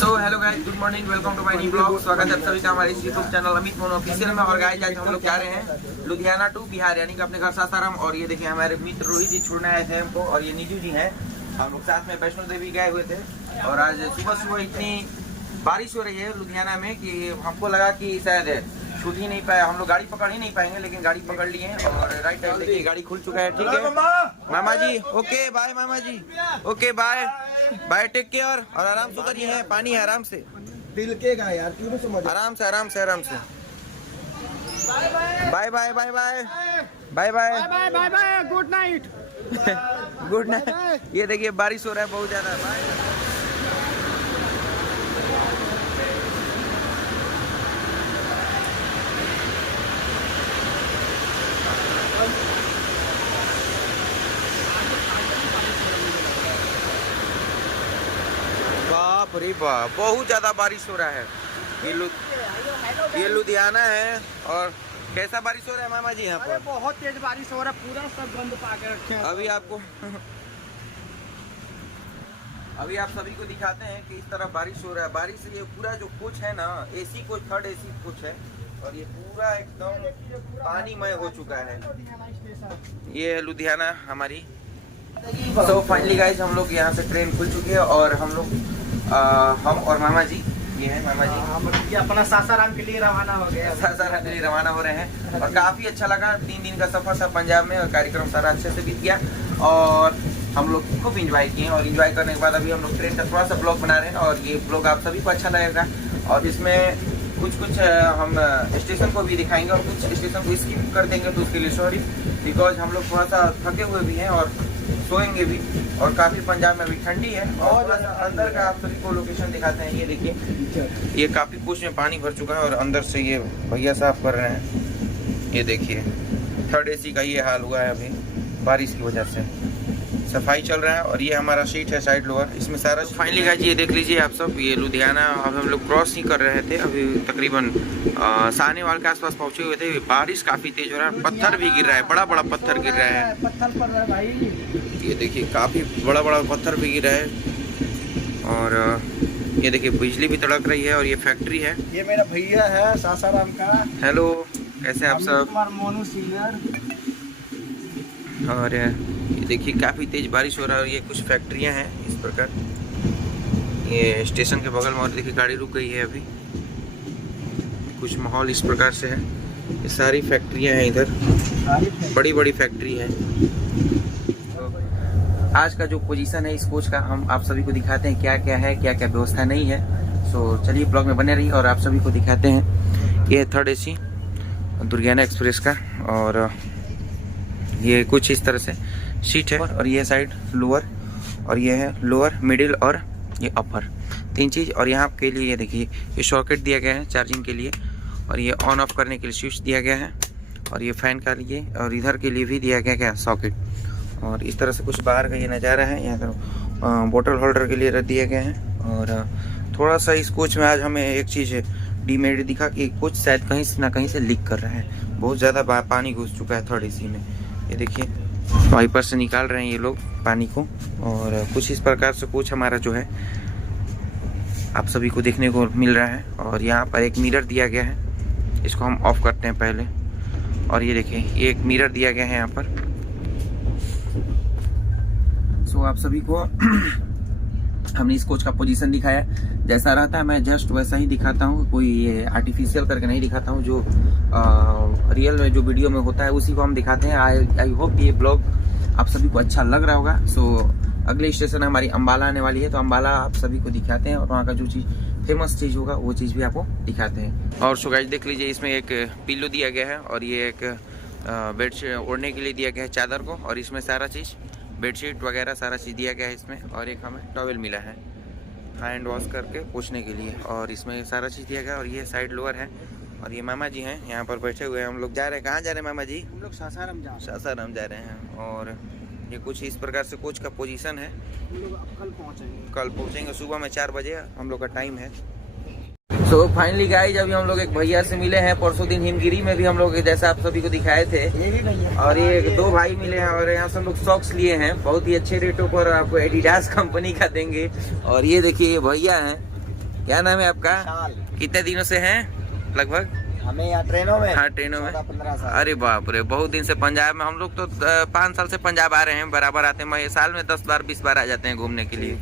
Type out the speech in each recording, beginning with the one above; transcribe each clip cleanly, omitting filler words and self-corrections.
So hello guys, good morning, welcome to my new blog. स्वागत है आप सभी का हमारे इस YouTube channel Amit Mono official में। और गाइस आज हम लोग जा रहे हैं लुधियाना टू बिहार, यानी कि अपने घर सासाराम। और ये देखिए हमारे मित्र रोहित जी छोड़ने आए थे हमको, और ये नीजू जी हैं। हम लोग साथ में वैष्णो देवी गए हुए थे। और आज सुबह सुबह इतनी बारिश हो रही है लुधियाना में कि हमको लगा कि शायद छूट ही नहीं पाया, हम लोग गाड़ी पकड़ ही नहीं पाएंगे, लेकिन गाड़ी पकड़ लिए हैं। और राइट टाइम देखिए गाड़ी खुल चुका है। ठीक है मामा जी, ओके बाय मामा जी, okay bye bye, take care. और आराम से उतरिए, है पानी है, आराम से दिल के का यार, क्यों समझ, आराम से आराम से आराम से। Bye bye bye bye bye bye bye bye, good night good night. ये देखिए बारिश हो रहा है बहुत ज्यादा। बाय। बाप रे बाप, बहुत ज्यादा बारिश हो रहा है। ये लुधियाना है। और कैसा बारिश हो रहा है मामा जी यहाँ पर? बहुत तेज बारिश हो रहा है, पूरा सब गंद पा के रखे हैं। अभी आप सभी को दिखाते हैं कि इस तरह बारिश हो रहा है। बारिश से ये पूरा जो कोच है ना, AC coach, third AC coach है, और ये पूरा एकदम पानीमय हो चुका है। ये है लुधियाना हमारी। तो फाइनली गाइस हम लोग यहाँ से ट्रेन खुल चुकी है, और हम लोग हम और मामा जी, ये है मामा जी, ये अपना सासाराम के लिए रवाना हो गए, सासाराम के लिए रवाना हो रहे हैं। और काफी अच्छा लगा, 3 दिन का सफर था पंजाब में, और कार्यक्रम सारा अच्छे से बीत गया। और हम लोग खूब इंजॉय किए, और इंजॉय करने के बाद अभी हम लोग ट्रेन का थोड़ा सा ब्लॉग बना रहे हैं। और ये ब्लॉग आप सभी को अच्छा लगेगा, और इसमें कुछ हम स्टेशन को भी दिखाएंगे, और कुछ स्टेशन को स्किप कर देंगे, तो उसके लिए सॉरी, बिकॉज हम लोग थोड़ा सा थके हुए भी हैं और सोएंगे भी। और काफी पंजाब में अभी ठंडी है। और अंदर का आप सभी को लोकेशन दिखाते हैं। ये देखिए, ये काफी कोच में पानी भर चुका है, और अंदर से ये भैया साफ कर रहे हैं। ये देखिए थर्ड एसी का ये हाल हुआ है अभी बारिश की वजह से, सफाई चल रहा है। और ये हमारा सीट है साइड लोअर, इसमें सारा फाइनली गाइस ये देख लीजिए आप सब। ये लुधियाना अब हम लोग क्रॉस ही कर रहे थे, अभी तकरीबन साहनेवाल के आसपास पहुंचे हुए थे। बारिश काफी तेज हो रहा है, पत्थर भी गिर रहा है, बड़ा बड़ा पत्थर गिर रहा है, पत्थर पड़ रहा है भाई। ये देखिए काफी बड़ा बड़ा पत्थर भी गिर रहा है। और ये देखिए बिजली भी तड़क रही है। और ये फैक्ट्री है, ये मेरा भैया है सासाराम का। हेलो, कैसे आप सब? मोनू सीनियर। और ये देखिए काफ़ी तेज़ बारिश हो रहा है, और ये कुछ फैक्ट्रियां हैं इस प्रकार। ये स्टेशन के बगल में, और देखिए गाड़ी रुक गई है अभी। कुछ माहौल इस प्रकार से है। ये सारी फैक्ट्रियां हैं इधर, बड़ी बड़ी फैक्ट्री है। तो आज का जो पोजीशन है इस कोच का, हम आप सभी को दिखाते हैं क्या क्या है, क्या क्या व्यवस्था नहीं है। सो चलिए ब्लॉग में बने रहिए, और आप सभी को दिखाते हैं। ये थर्ड एसी दुर्गियाना एक्सप्रेस का, और ये कुछ इस तरह से सीट है। और ये साइड लोअर, और ये है लोअर, मिडिल और ये अपर, 3 चीज़। और यहाँ के लिए ये देखिए ये सॉकेट दिया गया है चार्जिंग के लिए, और ये ऑन ऑफ करने के लिए स्विच दिया गया है, और ये फैन का लिए, और इधर के लिए भी दिया गया क्या सॉकेट। और इस तरह से कुछ बाहर का ये नज़ारा है। यहाँ पर बोतल होल्डर के लिए रख दिया गया है। और थोड़ा सा इस कोच में आज हमें एक चीज़ डीमेरिट दिखा कि कोच शायद कहीं से ना कहीं से लीक कर रहा है, बहुत ज़्यादा पानी घुस चुका है थर्ड एसी में। ये देखिए वाइपर से निकाल रहे हैं ये लोग पानी को। और कुछ इस प्रकार से कोच हमारा जो है आप सभी को देखने को मिल रहा है। और यहाँ पर एक मिरर दिया गया है, इसको हम ऑफ करते हैं पहले। और ये देखिए ये एक मिरर दिया गया है यहाँ पर। सो आप सभी को हमने इस कोच का पोजीशन दिखाया, जैसा रहता है मैं जस्ट वैसा ही दिखाता हूँ, कोई ये आर्टिफिशियल करके नहीं दिखाता हूँ। जो रियल में जो वीडियो में होता है उसी को हम दिखाते हैं। आई होप ये ब्लॉग आप सभी को अच्छा लग रहा होगा। सो अगले स्टेशन हमारी अम्बाला आने वाली है, तो अम्बाला आप सभी को दिखाते हैं, और वहाँ का जो चीज़ फेमस चीज़ होगा वो चीज़ भी आपको दिखाते हैं। और सो गाइस देख लीजिए, इसमें एक पिल्लो दिया गया है, और ये एक बेडशीट ओढ़ने के लिए दिया गया है चादर को। और इसमें सारा चीज़ बेडशीट वगैरह सारा चीज़ दिया गया है इसमें। और एक हमें टॉवेल मिला है हैंड वॉश करके पोंछने के लिए, और इसमें सारा चीज़ दिया गया। और ये साइड लोअर है, और ये मामा जी हैं यहाँ पर बैठे हुए हैं। हम लोग जा रहे हैं, कहाँ जा रहे हैं मामा जी? हम लोग सासाराम जा रहे हैं। और ये कुछ इस प्रकार से कोच का पोजीशन है। हम लोग कल पहुँचेंगे सुबह में 4 बजे हम लोग का टाइम है। सो फाइनली गाइस अभी हम लोग एक भैया से मिले हैं, परसों दिन हिमगिरी में भी हम लोग जैसा आप सभी को दिखाए थे, और ये 2 भाई मिले हैं, और यहाँ से हम लोग सॉक्स लिए हैं बहुत ही अच्छे रेटों पर, आपको एडिडास कंपनी का देंगे। और ये देखिए ये भैया हैं, क्या नाम है आपका? विशाल। कितने दिनों से हैं लगभग? हमें यहाँ ट्रेनों में, हाँ ट्रेनों में। 14-15 साल। अरे बाप रे, बहुत दिन से पंजाब में। हम लोग तो 5 साल से पंजाब आ रहे हैं, बराबर आते हैं। साल में 10 बार 20 बार आ जाते हैं घूमने के लिए।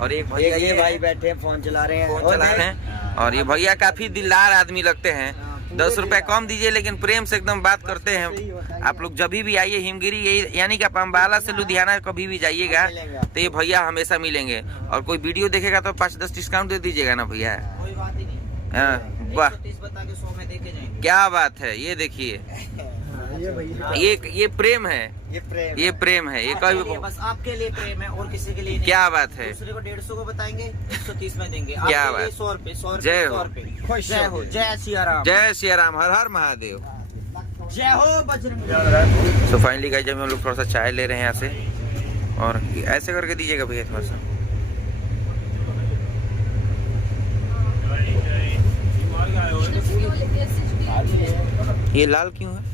और एक भैया ये भाई बैठे हैं, फोन चला रहे हैं। फोन चला रहे हैं। और ये भैया काफी दिलदार आदमी लगते हैं। 10 रुपए कम दीजिए लेकिन प्रेम से एकदम बात करते हैं। आप लोग जब भी आइए हिमगिरी, यही यानी कि आप अम्बाला से लुधियाना कभी भी जाइएगा तो ये भैया हमेशा मिलेंगे। और कोई वीडियो देखेगा तो 5-10 डिस्काउंट दे दीजिएगा ना भैया। कोई बात ही नहीं। हाँ वाह, 130 बता के 100 में देके जाएंगे। क्या बात है। ये देखिए, ये प्रेम है, ये प्रेम है। ये कभी बस आपके लिए प्रेम है और किसी के लिए नहीं। क्या बात है। दूसरे को 150 को बताएंगे, 130 में देंगे। क्या आपके बात। लिए 100 रुपए, 100 रुपए, जय 100 हो। रुपए। जय हो, जय सिया राम। जय श्री राम, हर हर महादेव। जय हो बजरंग। तो फाइनली गाइस जब हम लोग थोड़ा सा चाय ले रहे हैं यहाँ से, और ऐसे करके दीजिएगा भैया थोड़ा सा। ये लाल क्यों है?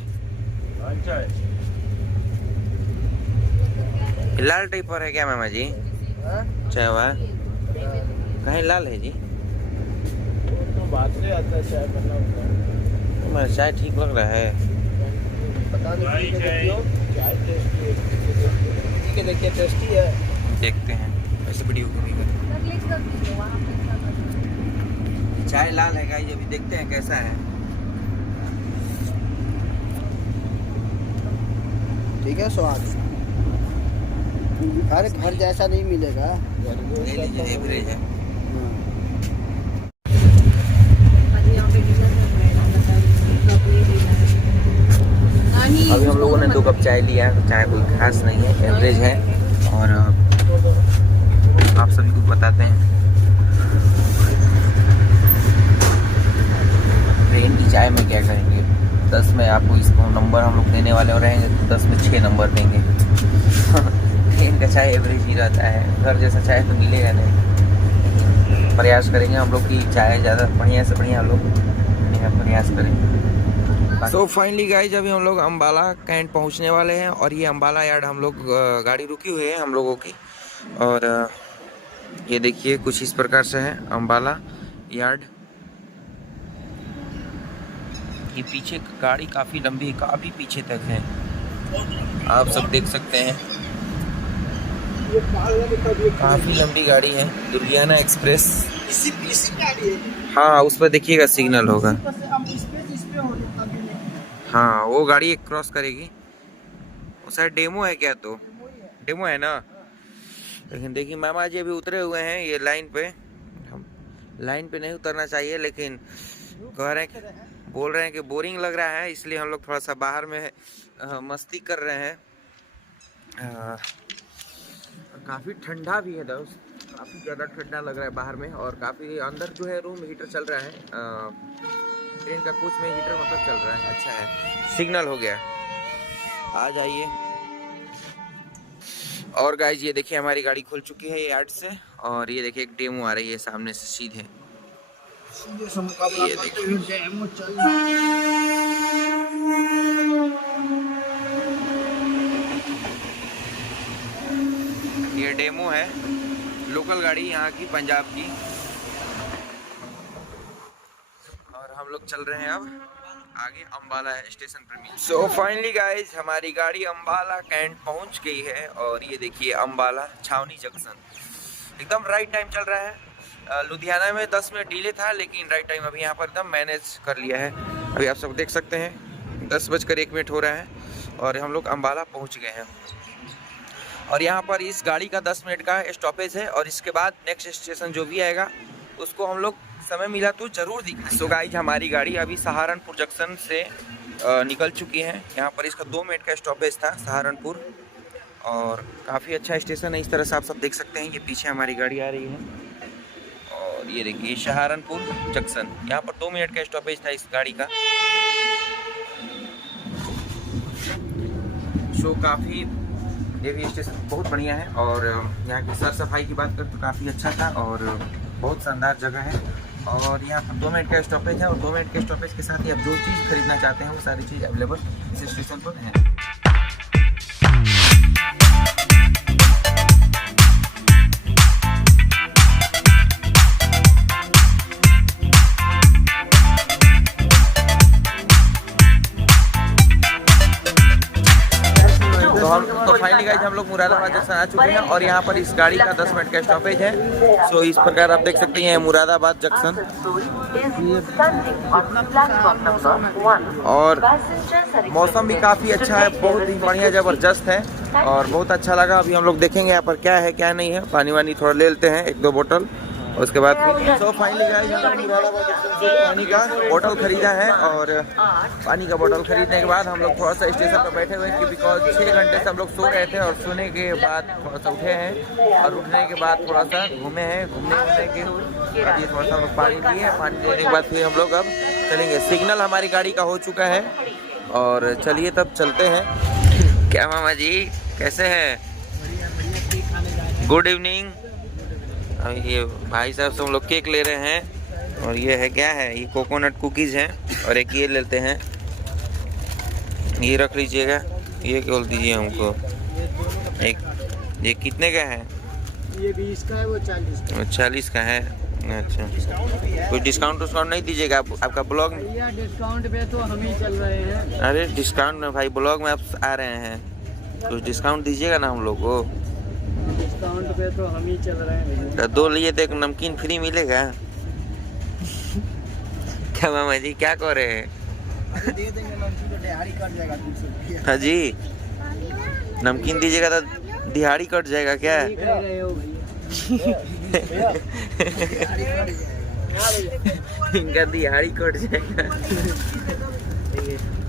लाल टाइप पर है क्या मामा जी? चाय वाह, कहीं लाल है जी? मेरा चाय ठीक लग रहा है। देखिए टेस्टी है। देखते हैं ऐसे वीडियो चाय लाल है गाइस, अभी देखते हैं कैसा है। ठीक है, स्वाद हर घर जैसा नहीं मिलेगा। ले लीजिए, एवरेज है। अभी हम लोगों ने 2 कप चाय लिया है, चाय कोई खास नहीं है, एवरेज है। और आप सभी को बताते हैं ट्रेन की चाय में क्या करेंगे। 10 में आपको इसको नंबर हम लोग देने वाले और रहेंगे तो 10 में 6 नंबर देंगे। ट्रेन का चाय एवरेज ही रहता है, घर जैसा चाय तो मिलेगा नहीं। प्रयास करेंगे हम लोग की चाय ज़्यादा बढ़िया से बढ़िया हम लोग प्रयास करेंगे। तो फाइनली गाइस अभी हम लोग अम्बाला कैंट पहुंचने वाले हैं, और ये अम्बाला यार्ड हम लोग गाड़ी रुकी हुई है हम लोगों की। और ये देखिए कुछ इस प्रकार से है अम्बाला यार्ड। ये पीछे गाड़ी काफ़ी लंबी, काफ़ी पीछे तक है, आप सब देख सकते हैं। काफ़ी लंबी गाड़ी है, दुर्गियाना एक्सप्रेस। इसी गाड़ी है। हाँ उस पर देखिएगा सिग्नल होगा। हाँ वो गाड़ी एक क्रॉस करेगी, वो शायद डेमो है क्या? तो डेमो है ना। लेकिन देखिए मामा जी अभी उतरे हुए हैं ये लाइन पे। हम लाइन पे नहीं उतरना चाहिए, लेकिन कह रहे हैं, बोल रहे हैं कि बोरिंग लग रहा है, इसलिए हम लोग थोड़ा सा बाहर में मस्ती कर रहे हैं। काफ़ी ठंडा भी है दोस्त, काफ़ी ज़्यादा ठंडा लग रहा है बाहर में। और काफ़ी अंदर जो है रूम हीटर चल रहा है, ट्रेन का कोच में हीटर मतलब चल रहा है। अच्छा है, सिग्नल हो गया, आ जाइए। और गाइस ये देखिए हमारी गाड़ी खुल चुकी है यार्ड से, और ये देखिए एक डेमो आ रही है सामने से सीधे। ये देखिए ये डेमो है, लोकल गाड़ी यहाँ की, पंजाब की। और हम लोग चल रहे हैं अब आगे अम्बाला स्टेशन पर। सो फाइनली गाइज हमारी गाड़ी अम्बाला कैंट पहुंच गई है, और ये देखिए अम्बाला छावनी जंक्शन। एकदम राइट टाइम चल रहा है। लुधियाना में 10 मिनट डिले था, लेकिन राइट टाइम अभी यहाँ पर एकदम मैनेज कर लिया है। अभी आप सब देख सकते हैं 10:01 हो रहा है, और हम लोग अम्बाला पहुँच गए हैं। और यहाँ पर इस गाड़ी का 10 मिनट का स्टॉपेज है, और इसके बाद नेक्स्ट स्टेशन जो भी आएगा उसको हम लोग समय मिला तो ज़रूर दिखाएं। सो गाइज हमारी गाड़ी अभी सहारनपुर जंक्शन से निकल चुकी है। यहाँ पर इसका 2 मिनट का स्टॉपेज था सहारनपुर, और काफ़ी अच्छा स्टेशन है। इस तरह से आप सब देख सकते हैं, ये पीछे हमारी गाड़ी आ रही है, और ये देखिए सहारनपुर जंक्शन। यहाँ पर 2 मिनट का स्टॉपेज था इस गाड़ी का। सो काफ़ी ये भी स्टेशन बहुत बढ़िया है, और यहाँ की साफ सफाई की बात करें तो काफ़ी अच्छा था, और बहुत शानदार जगह है। और यहाँ पर 2 मिनट का स्टॉपेज है, और 2 मिनट के स्टॉपेज के साथ ही आप जो चीज़ खरीदना चाहते हैं वो सारी चीज़ अवेलेबल इस स्टेशन पर है। हम लोग मुरादाबाद जंक्शन आ चुके हैं और यहाँ पर इस गाड़ी का 10 मिनट का स्टॉपेज है। सो इस प्रकार आप देख सकते हैं मुरादाबाद जंक्शन। और मौसम भी काफ़ी अच्छा है, बहुत ही बढ़िया ज़बरदस्त है और बहुत अच्छा लगा। अभी हम लोग देखेंगे यहाँ पर क्या है क्या नहीं है। पानी वानी थोड़ा ले लेते हैं, 1-2 बोतल, उसके बाद तो फाइनली गाइस हम मुरादाबाद जंक्शन से पानी का बोतल खरीदा है। और पानी का बोतल खरीदने के बाद हम लोग थोड़ा सा स्टेशन पर बैठे हुए हैं, बिकॉज 6 घंटे से हम लोग सो रहे थे और सोने के बाद थोड़ा सा उठे हैं और उठने के बाद थोड़ा सा घूमे हैं। घूमने के अभी थोड़ा सा हम लोग पानी लिए, पानी लेने के बाद फिर हम लोग अब चलेंगे। सिग्नल हमारी गाड़ी का हो चुका है और चलिए तब चलते हैं। क्या मामा जी कैसे हैं? Good evening. ये भाई साहब से हम लोग केक ले रहे हैं और ये है क्या है, ये कोकोनट कुकीज़ हैं और एक ये लेते हैं, ये रख लीजिएगा। ये बोल दीजिए हमको एक, ये कितने का है? ये 20 का है, वो 40 का है। 40 का है। अच्छा, कोई डिस्काउंट नहीं दीजिएगा? आपका ब्लॉग भैया डिस्काउंट पे तो हम ही चल रहे हैं। अरे डिस्काउंट में भाई, ब्लॉग में आप आ रहे हैं, कुछ डिस्काउंट दीजिएगा ना हम लोग को। डिस्काउंट पे तो हम ही चल रहे हैं। तो 2 लिए तो एक नमकीन फ्री मिलेगा। क्या मामा जी क्या कह रहे हैं? दे देंगे नमकीन तो दिहाड़ी कट जाएगा 300 रुपया। हाँ जी, नमकीन दीजिएगा तो दिहाड़ी कट जाएगा क्या? इनका दिहाड़ी कट जाएगा।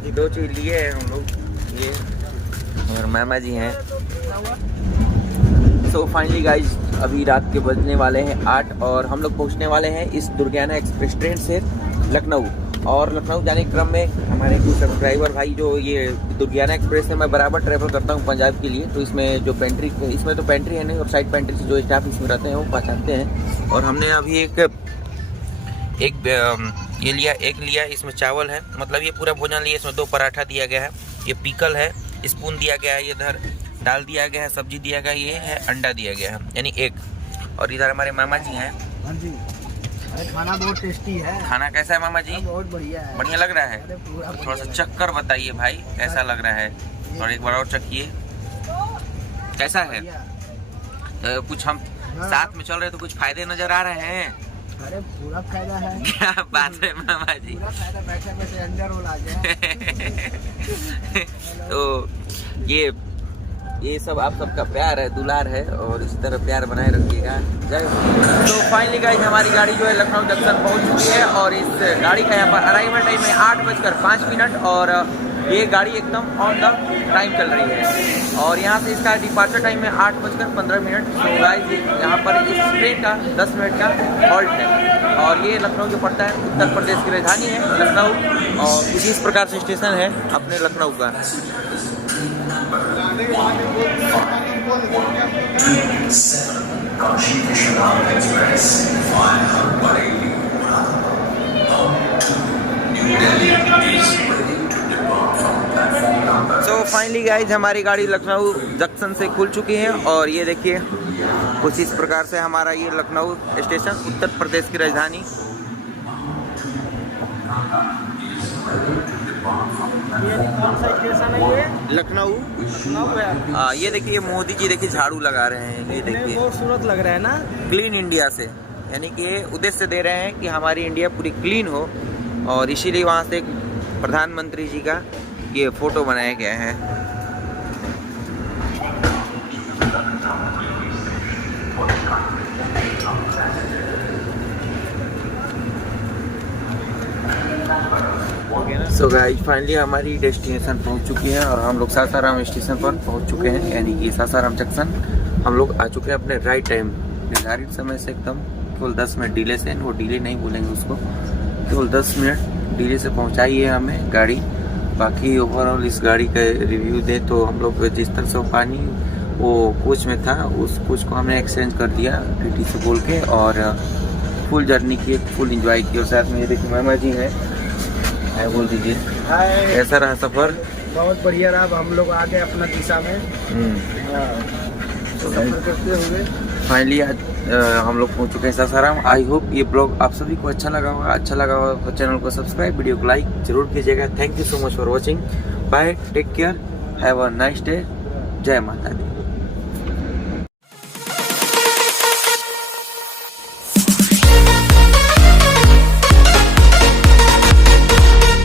ये 2 चीज लिए हैं हम लोग, ये और मामा जी हैं। सो फाइनली गाइज अभी रात के बजने वाले हैं 8 और हम लोग पहुंचने वाले हैं इस दुर्गियाना एक्सप्रेस ट्रेन से लखनऊ। और लखनऊ जाने के क्रम में हमारे कुछ सब्सक्राइबर भाई, जो ये दुर्गियाना एक्सप्रेस से मैं बराबर ट्रैवल करता हूँ पंजाब के लिए, तो इसमें जो पेंट्री, इसमें तो पेंट्री है नहीं और साइड पेंट्री से जो स्टाफ इसमें रहते हैं वो पहचानते हैं। और हमने अभी एक ये लिया, इसमें चावल है, मतलब ये पूरा भोजन लिया। इसमें 2 पराठा दिया गया है, ये पिकल है, स्पून दिया गया है, इधर दाल दिया गया है, सब्जी दिया गया, ये है अंडा दिया गया है, यानी एग। और इधर हमारे मामा जी हैं। हाँ जी, अरे खाना बहुत टेस्टी है। खाना कैसा है मामा जी? बहुत बढ़िया है। बढ़िया लग रहा है? अरे पूरा थोड़ा सा चख कर बताइए भाई कैसा लग रहा है, और एक बार और चखिए कैसा है। कुछ हम साथ में चल रहे तो कुछ फायदे नजर आ रहे हैं? अरे पूरा फायदा है। क्या बात है मामा जी, पूरा फायदा, बैठे बैठे अंदर हो ला गया। तो ये सब आप सबका प्यार है, दुलार है और इसी तरह प्यार बनाए रखिएगा। जय हो। तो फाइनली गाइस हमारी गाड़ी जो है लखनऊ जंक्शन पहुंच चुकी है और इस गाड़ी का यहाँ पर अराइवल टाइम है 8:05 और ये गाड़ी एकदम ऑन द टाइम चल रही है। और यहाँ से इसका डिपार्चर टाइम है 8:15। तो गाइस यहाँ पर इस ट्रेन का 10 मिनट का हॉल्ट है और ये लखनऊ जो पड़ता है उत्तर प्रदेश की राजधानी है लखनऊ। और कुछ इस प्रकार से स्टेशन है अपने लखनऊ का। सो फाइनली गाइज हमारी गाड़ी लखनऊ जंक्शन से खुल चुकी है और ये देखिए कुछ इस प्रकार से हमारा ये लखनऊ स्टेशन, उत्तर प्रदेश की राजधानी। कौन सा स्टेशन है ये? लखनऊ। ये देखिए मोदी जी देखिए झाड़ू लगा रहे हैं, ये देखिए बहुत सूरत लग रहा है ना। क्लीन इंडिया से, यानी कि उद्देश्य दे रहे हैं कि हमारी इंडिया पूरी क्लीन हो और इसीलिए वहाँ से प्रधानमंत्री जी का ये फोटो बनाया गया है। सो गाइस फाइनली हमारी डेस्टिनेशन पहुंच चुकी है और हम लोग सासाराम स्टेशन पर पहुंच चुके हैं, यानी कि सासाराम जंक्शन हम लोग आ चुके हैं अपने राइट टाइम, निर्धारित समय से एकदम केवल 10 मिनट डिले से, वो डिले नहीं बोलेंगे उसको, केवल 10 मिनट डिले से पहुंचाई है हमें गाड़ी। बाकी ओवरऑल इस गाड़ी का रिव्यू दे तो हम लोग जिस तरह से पानी वो कोच में था, उस कोच को हमने एक्सचेंज कर दिया टीटी से बोल के और फुल जर्नी की, फुल इंजॉय की। और साथ में ये देखिए मामा जी हैं, हाय बोल दीजिए। कैसा रहा सफ़र? बहुत बढ़िया रहा। अब हम लोग आ गए अपना दिशा में। सफर करते हुए फाइनली आज हम लोग पहुंच चुके हैं सासाराम। आई होप ये ब्लॉग आप सभी को अच्छा लगा होगा। अच्छा लगा होगा तो चैनल को सब्सक्राइब, वीडियो को लाइक जरूर कीजिएगा। Thank you so much for watching. Bye, take care, have a nice day. जय माता दी।